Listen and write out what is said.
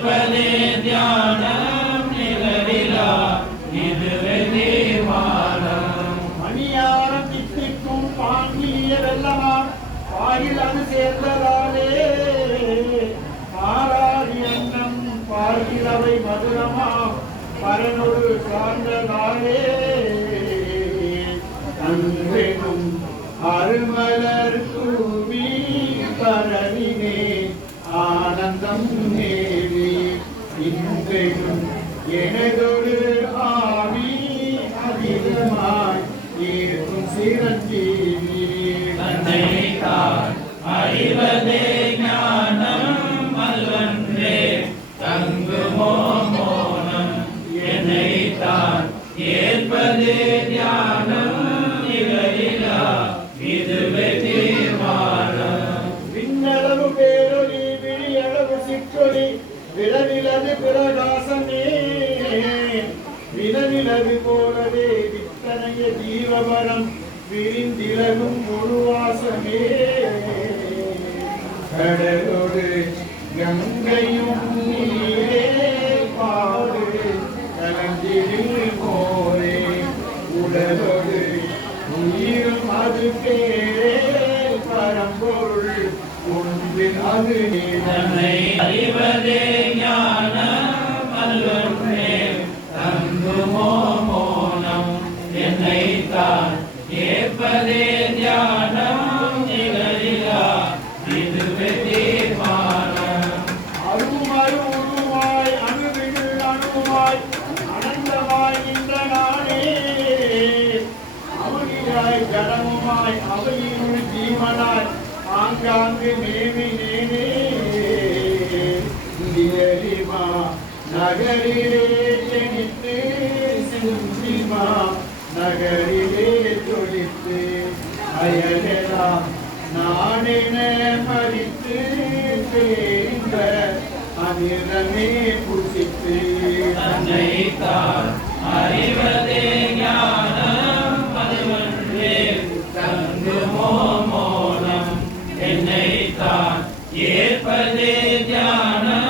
ஏற்பதே தியானம் நிகரிலா இதுவே தீர்மானம். மணியாரம் தித்திக்கும் பாங்கிய வெள்ளமாம் பாயில் அது சேர்ந்ததாலே மாறாதி அன்னம் பார்க்கிறவை மதுரமாம் பரனொரு சார்ந்ததாலே அன்பெனும் அருமலர் தூவி பரவினே ஆனந்தம் நேவி இன்றையும் எனதொரு ஆவி அதிகமாய் இருக்கும் சிரஞ்சீவி. தன்னைத்தான் அறிவதே ஞானம் அல்லன்றே தங்குமோ மோனம். என்னைத்தான் ஏற்பதே தியானம் நிகரிலா இதுவே தீர்மானம். விண்ணளவு பேரொலி விழியளவு சிற்றொலி விளவிலது பிரகாசமே விளவிலது போலவே வித்தனைய ஜீவபரம் விரிந்திலகும் முழுவாசமே. கடலோடு கங்கையும் நீரே பாடு கலந்திரில் போரே உடலோடு உயிரும் அது பேரே பரம்பொருள் ஒன்றில் அது தன்னை அறிவதே ஞானம் அல்லன்றே தங்குமோ மோனம். என்னைத்தான் ஏற்பதே தியானம் நிகரிலா இதுவே தீர்மானம். அருமாய் உருவாய் அணுவிடு அணுவாய் அனந்தமாய் நின்ற நானே அமுதியாய் ஜனமுமாய் அவையினுள் ஜீவனாய் ஆங்காங்கு மேவினேனே. நியலிமா நகரிலே ஜனித்து சிந்திமா நகரிலே தொழித்து அயலெல்லாம் நானென மறித்து தேர்ந்த அமிர்தமே புசித்து. தன்னைத்தான் அறிவதே ஞானம் அதுவன்றே தங்குமோ மோனம். என்னைத்தான் ஏற்பதே தியானம்